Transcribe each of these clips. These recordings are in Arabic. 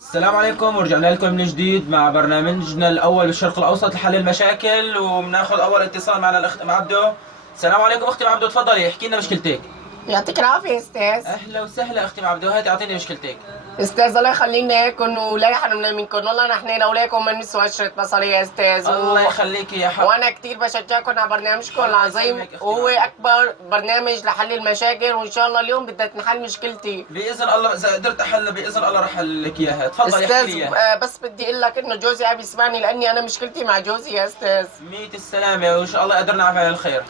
السلام عليكم، ورجعنا لكم من جديد مع برنامجنا الأول بالشرق الأوسط لحل المشاكل، وبناخذ أول اتصال معنا الأخت أم عبدو. السلام عليكم أختي أم عبدو، تفضلي احكي لنا مشكلتك. يعطيك العافية أستاذ. أهلا وسهلا أختي أم عبدو، هاتي أعطيني مشكلتك. أستاذ الله يخلينا إياكم ولا يحرمنا منكم، والله نحن لولاكم ما بنسوى عشرة مصاري يا أستاذ الله يخليكي يا حق. وأنا كتير بشجعكم على برنامجكم الله العظيم، يسلمك أختي وهو عبدو. أكبر برنامج لحل المشاكل، وإن شاء الله اليوم بدها تنحل مشكلتي. بإذن الله إذا قدرت أحل بإذن الله رح أحل لك إياها، تفضلي احكي لي أستاذ إياها. بس بدي أقول لك إنه جوزي عم يسمعني، لأني أنا مشكلتي مع جوزي يا أستاذ. ميت السلامة وإن شاء الله قدرنا على فعل الخير.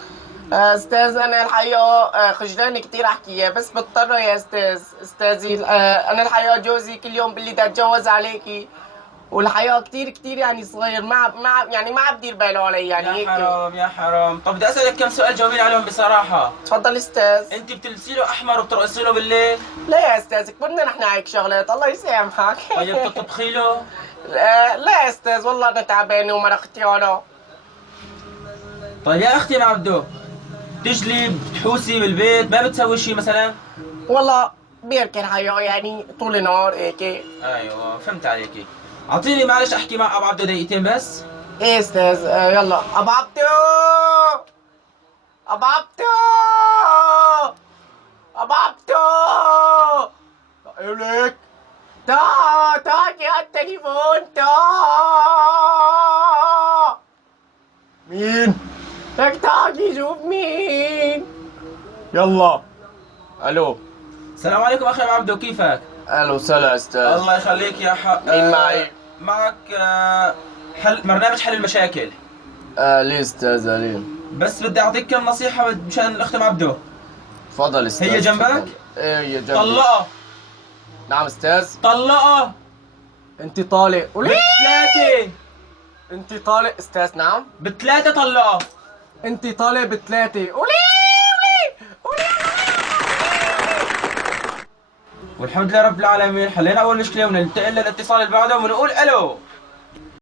أستاذ أنا الحقيقة خجلانة كتير أحكيها، بس بضطر يا أستاذي أنا الحقيقة جوزي كل يوم بيقول لي بدي أتجوز عليكي، والحقيقة كتير كتير يعني صغير، ما عم بدير باله علي يعني يا هيك. حرام يا حرام، طب بدي أسألك كم سؤال جاوبيني عليهم بصراحة. تفضل أستاذ. أنت بتلبسي له أحمر وبترقصي له بالليل؟ لا يا أستاذ، كبرنا نحن هيك شغلات، الله يسامحك. طيب بتطبخي له؟ لا يا أستاذ، والله أنا تعبانة ومرختي أنا. طيب يا اختي عبدو، بتجلي بتحوسي بالبيت ما بتسوي شيء مثلا؟ والله بيركن حقيقة يعني طول النهار هيك. ايوه فهمت عليكي. اعطيني معلش احكي مع ابو عبدو دقيقتين بس. إيه أستاذ يلا أبو عبدو، أبو عبدو، أبو عبدو، لك تعال يا التليفون مين؟ لك تعال شوف مين. يلا. الو. السلام عليكم اخي ابو عبدو، كيفك؟ الو سلا استاذ. الله يخليك يا مين معي؟ معك حل برنامج حل المشاكل. ليه استاذ ليه؟ بس بدي اعطيك كم نصيحة مشان الاخت ام عبدو. تفضل استاذ. هي جنبك؟ تفضل. ايه هي جنبي. طلقها. نعم استاذ. طلقها. انت طالق وليه؟ بثلاثة. انت طالق استاذ. نعم. بثلاثة طلقها. انت طالق بثلاثة وليه؟ والحمد لله رب العالمين حلينا اول مشكلة، وننتقل للاتصال اللي بعده ونقول الو.